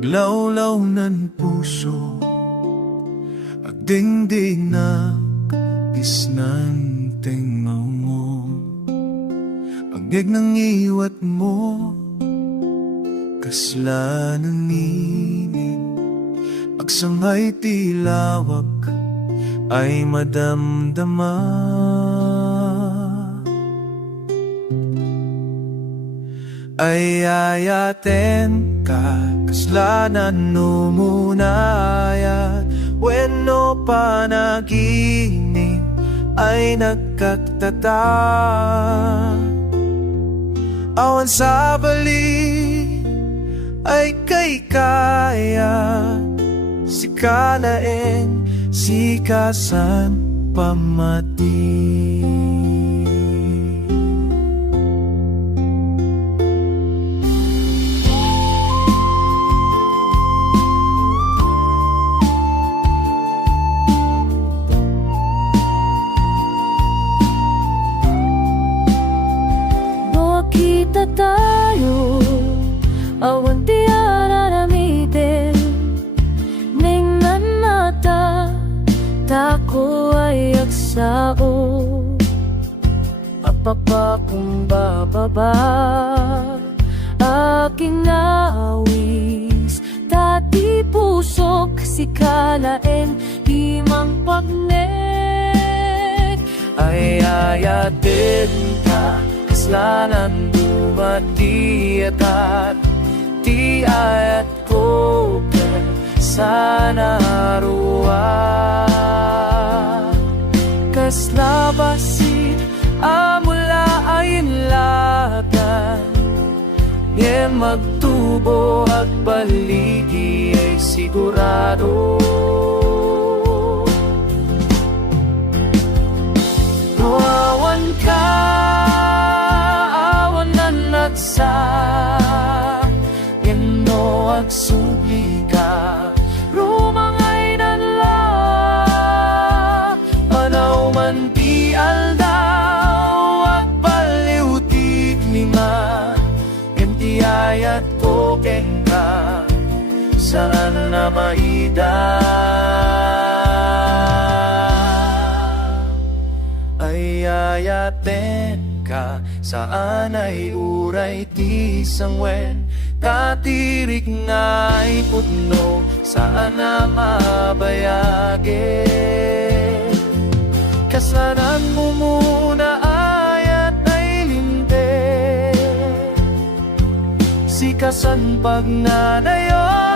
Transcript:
Paglawlaw ng puso, agdingding na gisnan tengaw mo. Agnig ng iwat mo, kaslanan ninig. Agsangay tilawak ay madamdama. Ay ayaten ka, kaslanan numunayat. Weno panaginip ay nagkagtata. Awan sa bali ay kay kaya. Si kalaeng sikasan pamati. Kita tayo, awan tiara namitin. Ningnan mata, tako ay agsao. Apapa kung bababa, aking nawis. Tati pusok, si kalaeng himang pagnek. Ay ayatin ka, kaslanan dumatiat at ti ayat ko sana ruwa. Kaslabasit amula ay lagan, ye magtubo at paligi ay sigurado. Awan ka, awanan at sa Ngeno at suli ka, rumangay nanla. Anaw man di aldaw at paliutik lima. Enti ayat ko keng ka, saan na maida. Ay ayaten ka, saan ay uray ti sangwen. Katirik nga'y putno, saan na mabayage. Kasanan mo muna ayat ay linde, sikasan pag nanayon.